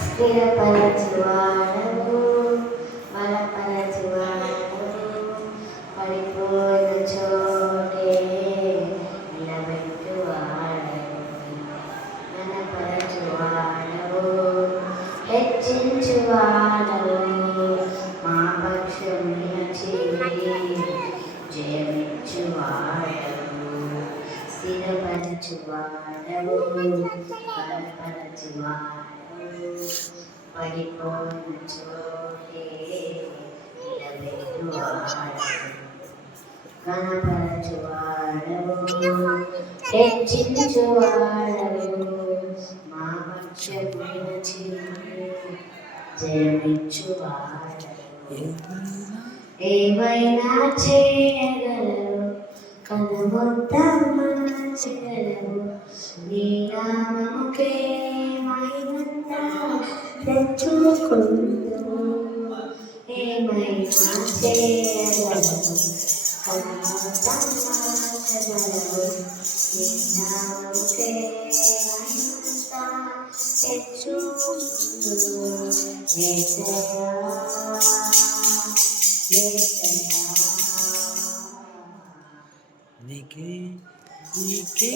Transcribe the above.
స్థిరపరచువాడవు, బలపరచువాడవు, పడిపోయిన చోటే నిలబెట్టువాడవు, బలపరచువాడవు, హెచ్చించువాడవు, మా పక్షం నిలిచి జయమిచ్చువాడవు, స్థిరపరచువాడవు, బలపరచువాడవు, పడిపోయిన చోటే నిలబెట్టువాడవు, కనపరచువాడవు, హెచ్చించువాడవు, మా పక్షము నిలిచి జయమిచ్చువాడవు. ఏమైనా చేయగలవు, కనుమొత్తం మార్చగలవు, నీ నామముకే మహిమంతా తెచ్చుకుందుము. ఏమైనా చేయగలవు, కనుమొత్తం మార్చగలవు, నీ నామముకే మహిమంతా తెచ్చుకుందుము. యేసయ్యా, యేసయ్యా, నీకే నీకే